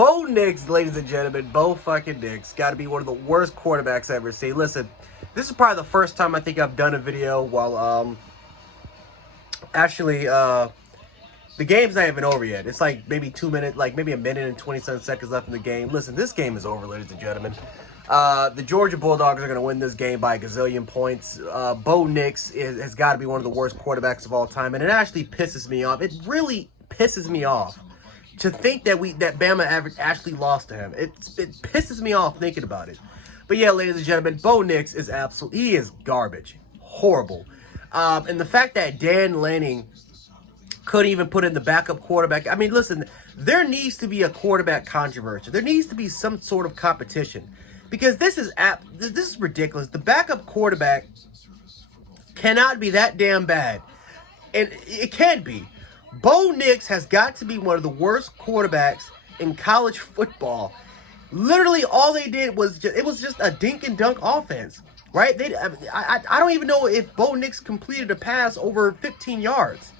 Bo Nix, ladies and gentlemen, Bo fucking Nix, got to be one of the worst quarterbacks I've ever seen. Listen, this is probably the first time I think I've done a video while, actually, the game's not even over yet. It's like maybe 2 minutes, like maybe a minute and 27 seconds left in the game. Listen, this game is over, ladies and gentlemen. The Georgia Bulldogs are going to win this game by a gazillion points. Bo Nix has got to be one of the worst quarterbacks of all time, and it actually pisses me off. It really pisses me off to think that Bama actually lost to him. It pisses me off thinking about it. But yeah, ladies and gentlemen, Bo Nix is he is garbage. Horrible. And the fact that Dan Lanning couldn't even put in the backup quarterback. I mean, listen, there needs to be a quarterback controversy. There needs to be some sort of competition. Because this is ridiculous. The backup quarterback cannot be that damn bad. And it can't be. Bo Nix has got to be one of the worst quarterbacks in college football. Literally, all they did was just a dink and dunk offense, right? I don't even know if Bo Nix completed a pass over 15 yards.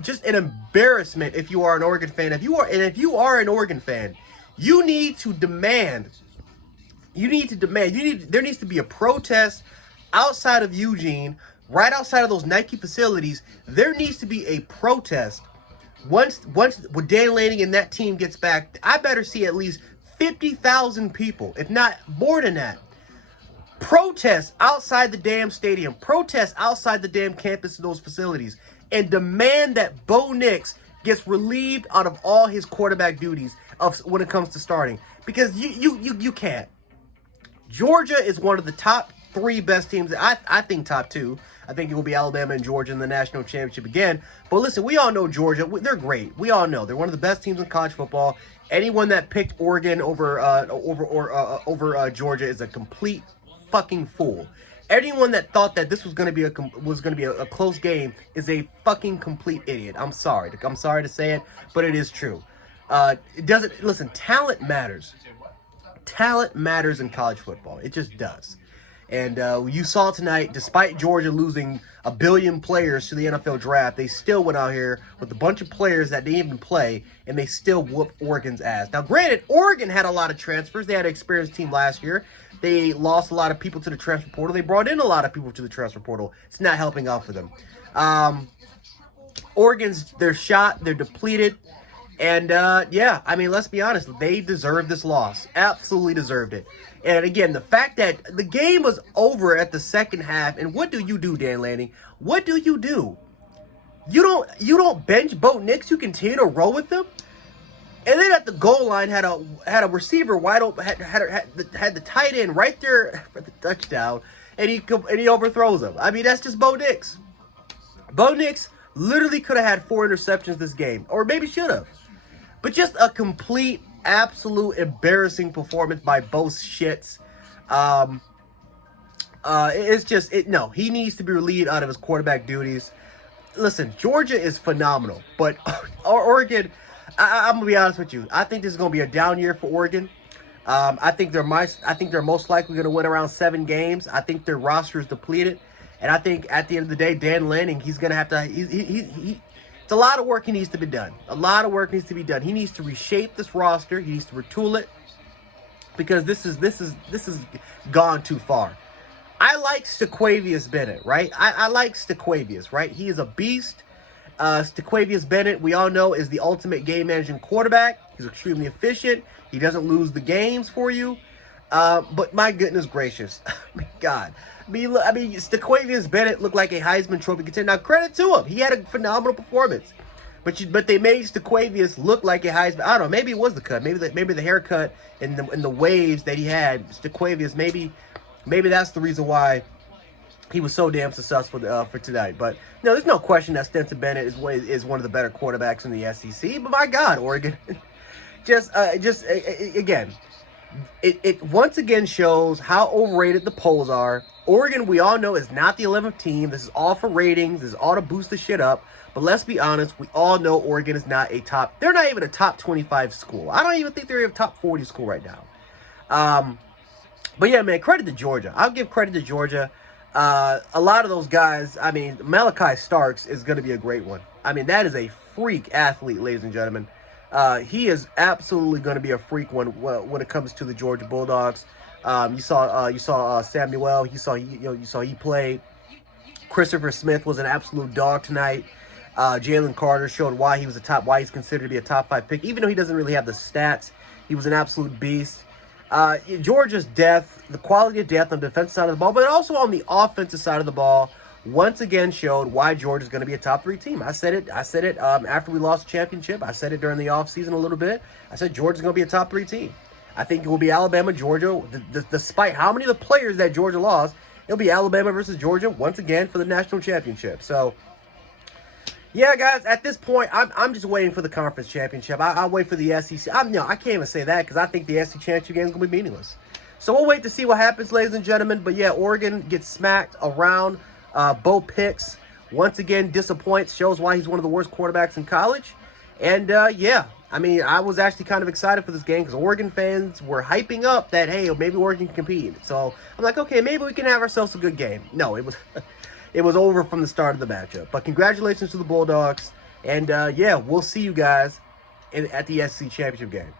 Just an embarrassment if you are an Oregon fan. If you are an Oregon fan, there needs to be a protest outside of Eugene, right outside of those Nike facilities. There needs to be a protest. Once when Dan Lanning and that team gets back, I better see at least 50,000 people, if not more than that. Protest outside the damn stadium. Protest outside the damn campus in those facilities. And demand that Bo Nix gets relieved out of all his quarterback duties when it comes to starting. Because you can't. Georgia is one of the top 3 best teams. I think top 2. I think it will be Alabama and Georgia in the national championship again. But listen, we all know Georgia. They're great. We all know they're one of the best teams in college football. Anyone that picked Oregon over Georgia is a complete fucking fool. Anyone that thought that this was going to be a close game is a fucking complete idiot. I'm sorry to say it, but it is true. Listen, talent matters. Talent matters in college football. It just does. And you saw tonight, despite Georgia losing 1 billion players to the NFL draft, they still went out here with a bunch of players that didn't even play, and they still whooped Oregon's ass. Now, granted, Oregon had a lot of transfers. They had an experienced team last year. They lost a lot of people to the transfer portal. They brought in a lot of people to the transfer portal. It's not helping out for them. They're shot. They're depleted. And, yeah, I mean, let's be honest. They deserved this loss. Absolutely deserved it. And, again, the fact that the game was over at the second half, and what do you do, Dan Lanning? What do? You don't bench Bo Nix. You continue to roll with them? And then at the goal line, had a receiver wide open, had the tight end right there for the touchdown, and he overthrows him. I mean, that's just Bo Nix. Bo Nix literally could have had 4 interceptions this game, or maybe should have. But just a complete, absolute embarrassing performance by both shits. No, he needs to be relieved out of his quarterback duties. Listen, Georgia is phenomenal, but Oregon, I'm gonna be honest with you. I think this is gonna be a down year for Oregon. I think they're most likely gonna win around 7 games. I think their roster is depleted, and I think at the end of the day, Dan Lanning, he's gonna have to. It's a lot of work he needs to be done. A lot of work needs to be done. He needs to reshape this roster. He needs to retool it because this is gone too far. I like Stequon Bennett, right? I like Stequon, right? He is a beast. Stequon Bennett, we all know, is the ultimate game managing quarterback. He's extremely efficient. He doesn't lose the games for you. But my goodness gracious, my God. I mean, Stequon Bennett looked like a Heisman Trophy contender. Now, credit to him. He had a phenomenal performance. But they made Stequon look like a Heisman. I don't know. Maybe it was the cut. Maybe the haircut and the waves that he had. Stequon, maybe that's the reason why he was so damn successful for tonight. But no, there's no question that Stequon Bennett is one of the better quarterbacks in the SEC. But my God, Oregon, again, it once again shows how overrated the polls are. Oregon, we all know, is not the 11th team. This is all for ratings. This is all to boost the shit up. But let's be honest, we all know Oregon is not they're not even a top 25 school. I don't even think they're a top 40 school right now. But yeah, man, credit to Georgia. I'll give credit to Georgia. A lot of those guys, I mean, Malachi Starks is going to be a great one. I mean, that is a freak athlete, ladies and gentlemen. He is absolutely going to be a freak when it comes to the Georgia Bulldogs. You saw Samuel. You saw he played. Christopher Smith was an absolute dog tonight. Jalen Carter showed why he's considered to be a top 5 pick, even though he doesn't really have the stats. He was an absolute beast. Georgia's depth, the quality of depth on the defensive side of the ball, but also on the offensive side of the ball, once again showed why Georgia's going to be a top 3 team. I said it after we lost the championship. I said it during the offseason a little bit. I said Georgia's going to be a top 3 team. I think it will be Alabama, Georgia. Despite how many of the players that Georgia lost, it'll be Alabama versus Georgia once again for the national championship. So, yeah, guys, at this point, I'm just waiting for the conference championship. I'll wait for the SEC. I can't even say that because I think the SEC championship game is going to be meaningless. So we'll wait to see what happens, ladies and gentlemen. But, yeah, Oregon gets smacked around. Bo Picks, once again, disappoints, shows why he's one of the worst quarterbacks in college. And, yeah, I mean, I was actually kind of excited for this game because Oregon fans were hyping up that, hey, maybe Oregon can compete. So I'm like, okay, maybe we can have ourselves a good game. No, it was it was over from the start of the matchup. But congratulations to the Bulldogs. And, yeah, we'll see you guys at the SEC championship game.